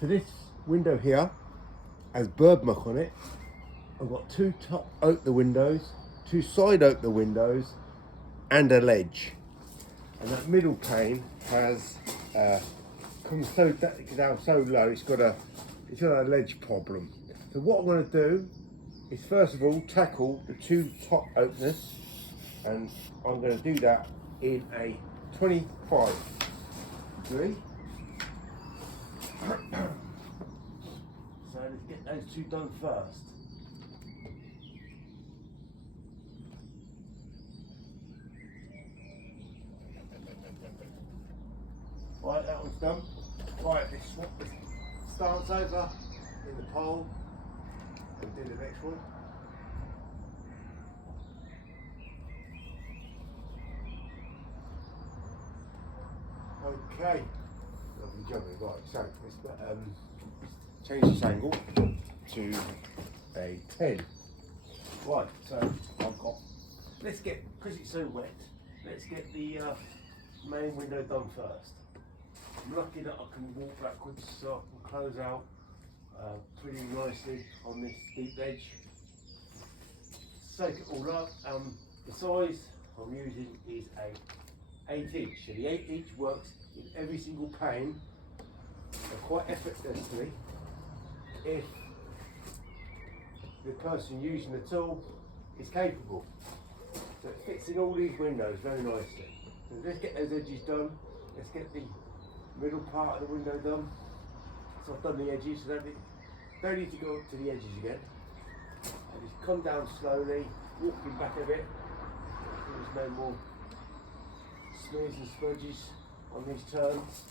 So this window here has bird muck on it. I've got two top opener windows, two side opener windows, and a ledge. And that middle pane has come down so low. It's got a ledge problem. So what I'm going to do is first of all tackle the two top openers, and I'm going to do that in a 25 degree. So let's get those two done first. Right, that one's done. Right, let's swap the stance over in the pole and do the next one. Okay, lovely jubbly. Right, so let's change this angle to a 10. Right, so I've got, because it's so wet, let's get the main window done first. I'm lucky that I can walk backwards so I can close out pretty nicely on this deep ledge. Soak it all up. The size I'm using is a 8 inch. So the 8 inch works in every single pane quite effortlessly if the person using the tool is capable. So it fits in all these windows very nicely. So let's get those edges done. Let's get the middle part of the window done. So I've done the edges, so don't need to go up to the edges again. I just come down slowly, walking back a bit. There's no more smears and smudges on these turns.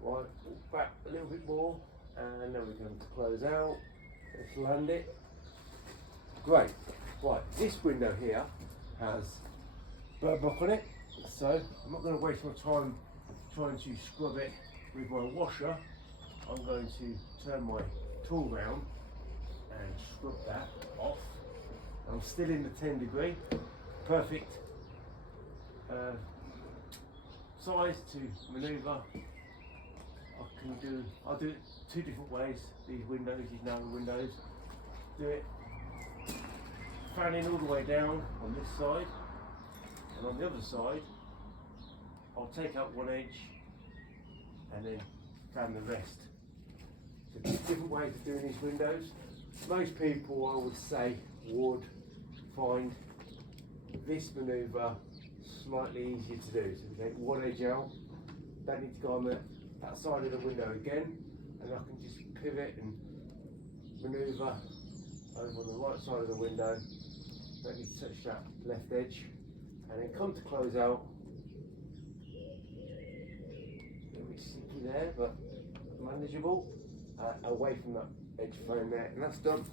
Right, walk back a little bit more, and then we're going to close out. Let's land it. Great. Right, this window here has bird muck on it, so I'm not going to waste my time trying to scrub it with my washer. I'm going to turn my tool round and scrub that off. I'm still in the 10 degree, perfect size to manoeuvre. I'll do it two different ways. These windows, these narrow windows. Do it fanning all the way down on this side, and on the other side I'll take out one edge and then fan the rest. So two different ways of doing these windows. Most people, I would say, would find this manoeuvre slightly easier to do. So we take one edge out, don't need to go on that side of the window again, and I can just pivot and manoeuvre over on the right side of the window. Don't need to touch that left edge, and then come to close out. A little bit sticky there, but manageable. Away from that edge frame there, and that's done.